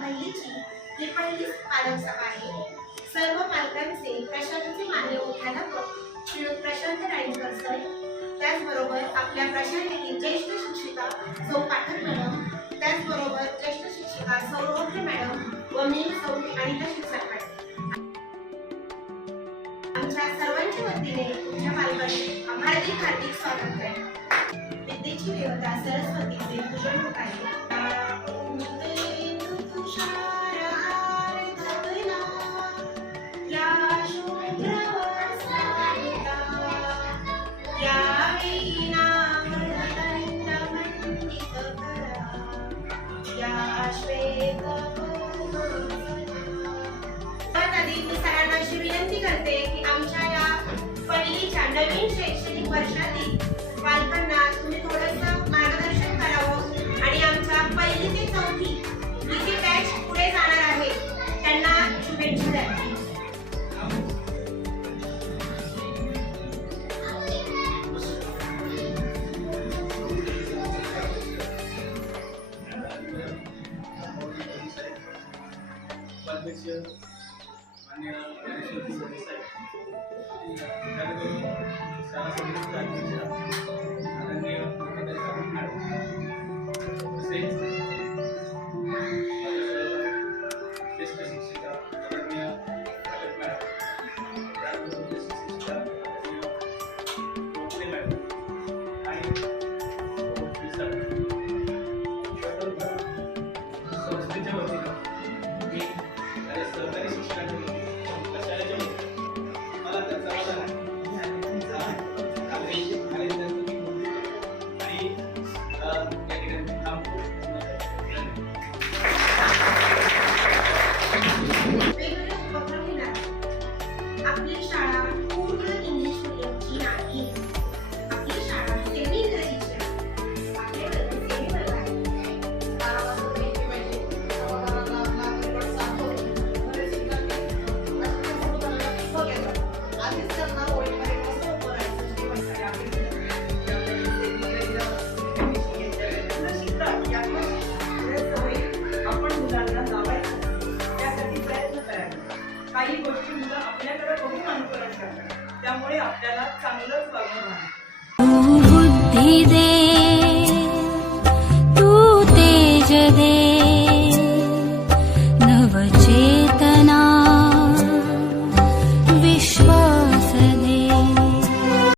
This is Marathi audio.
महिलेची ही पहिलीच पालक सभा आहे. सर्व पालकांचे प्रशांतचे मान्य मान्यवोख्याध्यापक श्रीयुत प्रशांत राईंकर सर त्याचबरोबर आपल्या प्रशालेतील ज्येष्ठ शिक्षिका सौ पाठक मॅडम त्याचबरोबर ज्येष्ठ शिक्षिका सौ रोहटे मॅडम व मी सौ अनिता शिरसाट मॅडम. आमच्या सर्वांच्या वतीने तुमच्या पालकांनी हार्दिक हार्दिक स्वागत आहे. विद्येची देवता सरस्वतीचे विनंती करते की आमच्या या पहिलीच्या नवीन शैक्षणिक वर्षातील उपाध्यक्ष मान्य शाळा समितीचे अध्यक्ष आदरणीय तसेच ज्येष्ठ शिक्षिका आदरणीय आपली शाळा पूर्ण इंग्लिश मिडियमची नाही. आपली शाळा सेमी इंग्रजीची आहे. आपले वर्ग सेमी वर्ग आहेत आपल्याला बुद्धी दे तू तेज दे.